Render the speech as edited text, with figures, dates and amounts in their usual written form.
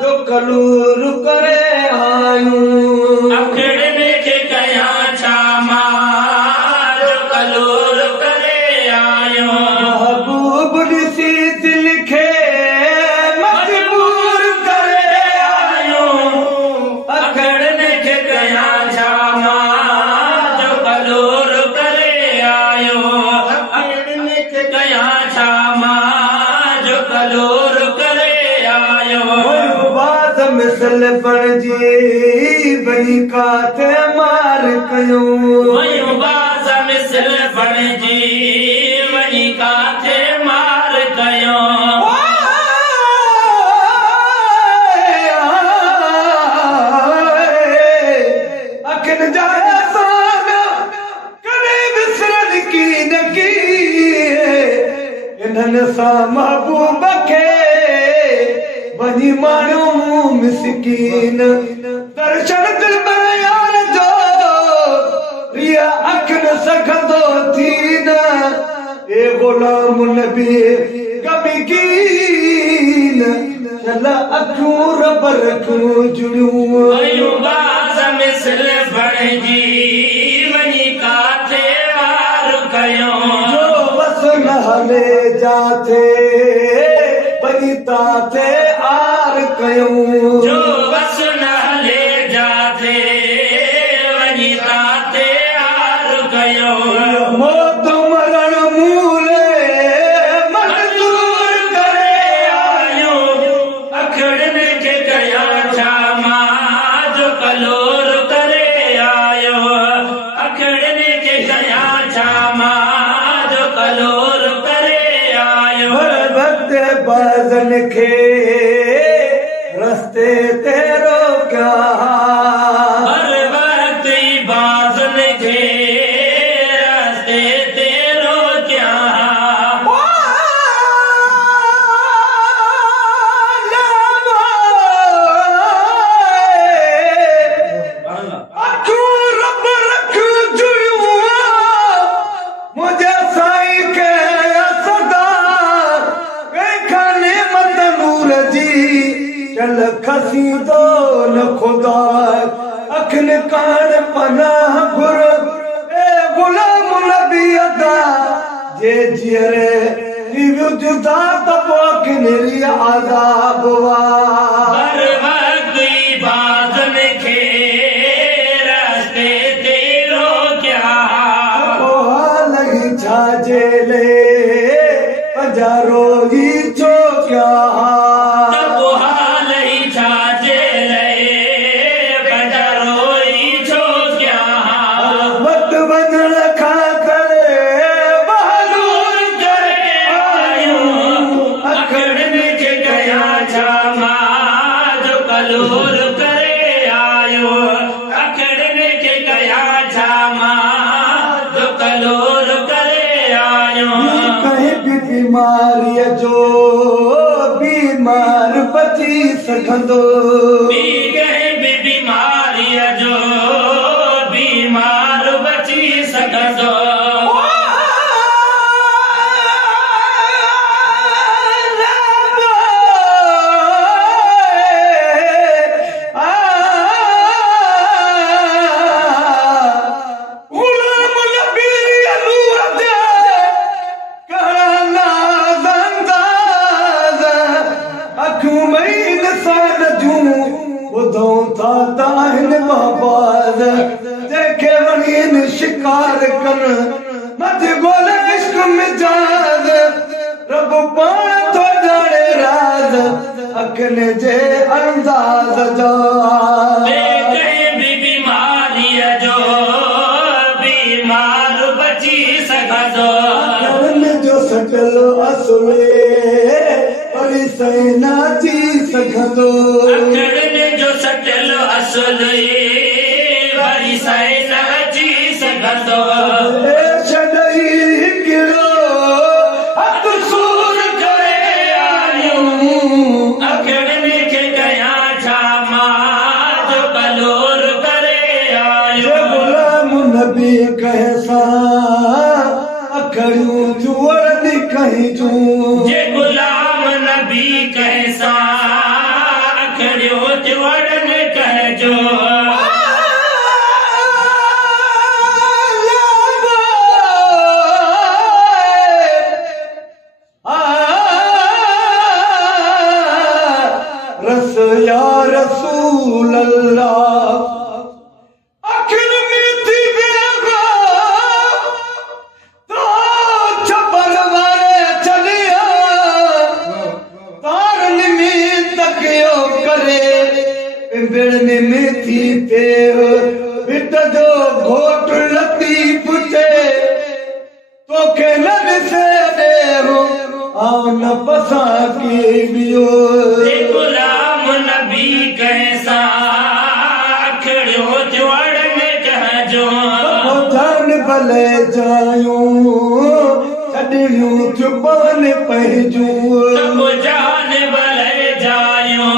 जो कलूर करे आयूं अखड़ने के कया छामा जो कलूर करे आयूं महबूब सी दिल खे मजबूर करे आयूं अखड़ने के कया छामा जो कलूर करे आयूं अखड़ने के कया छामा जो कलूर करे आयूं मिसल बणजी बनी काथे मार कयूं बाज़ मिसल बणजी बनी काथे मार कयूं अखिन जा एहसान कॾहिं विसरन की न की इन्हनि सां महबूब खे वञी माण्हू मिसकीन दर्शन दिल यार जो रिया अख न सघंदो थी न ए गुलाम नबी गमगीन चल अखियूं रब रखूं जुड़ियूं बाज़ मिसल बणजी वञी काथे वार कयूं जो बस न हले जाथे वञी ताथे आर कयूं जो बस न हले जाथे वञी ताथे आर कयूं मौत मरण मूले मंजूर करे आयूं अखड़ने के कया छामा जो कलूर करे आयूं अखड़ने के कया छामा जो कलूर करे आयूं हर वक्त बाज़न खे रस्ते ते रोकिया हर वक्त बाज़न खे रस्ते ते रोकिया अखियूं रब रख जुड़ियूं मुंहिंजे साईं खे सदा वेखाने मत नूर जी चल खसींदो न खुदा अखिन कान पनाह घुर ए गुलाम नबी अदा जे जियरे जुदा त पोइ किनरी आज़ाब वा हर वक्त बाज़न खे रस्ते ते रोकिया लगी छाजे ले पंजारो ही छो क्या हाल ही छाजे ले बजारोई छो क्या मत वञण खां करे बहादुर करे आयूं अखड़ने के कया छामा जो कलूर करे आयूं अखड़ने के कया छामा जो कलूर करे आयूं कहीं भी बीमारी जो बीमार बची सघंदो कहीं भी बीमारी जो बीमार बची सघंदो शिकार कन मत गोले इश्क मिजाज रब पाण तो जाने राज अखने जे अंदाज जा कहीं भी बीमारी जो बीमार बची सघंदो जो सटलो असुले वरी सही नाची सघंदो अखड़ने जो सटलो असुले वरी सही नाची सघंदो छॾई हिकिड़ो हथ सूर करे आयूं अखड़ने के कया छामा जो कलूर करे आयूं गुलाम नबी कहे सा अखड़ियूं जुअरनि कहीं जूं जे गुलाम नबी कैसा अखड़ियो जुअरनि कहजो रस या रसूल अल्लाह अखिल में थी बेगा तो छपन वारे चलिया तारन में तकियो करे बिड़न में थी पे बिट जो घोट लतीफ थे तो के न से दे हो आओ न पसा की बियो गुलाम नबी कैसा अखड़ियो जुअरनि कहजो जान भले जायूं छड़ियूं चुपन पहजूं तब जान भले जायूं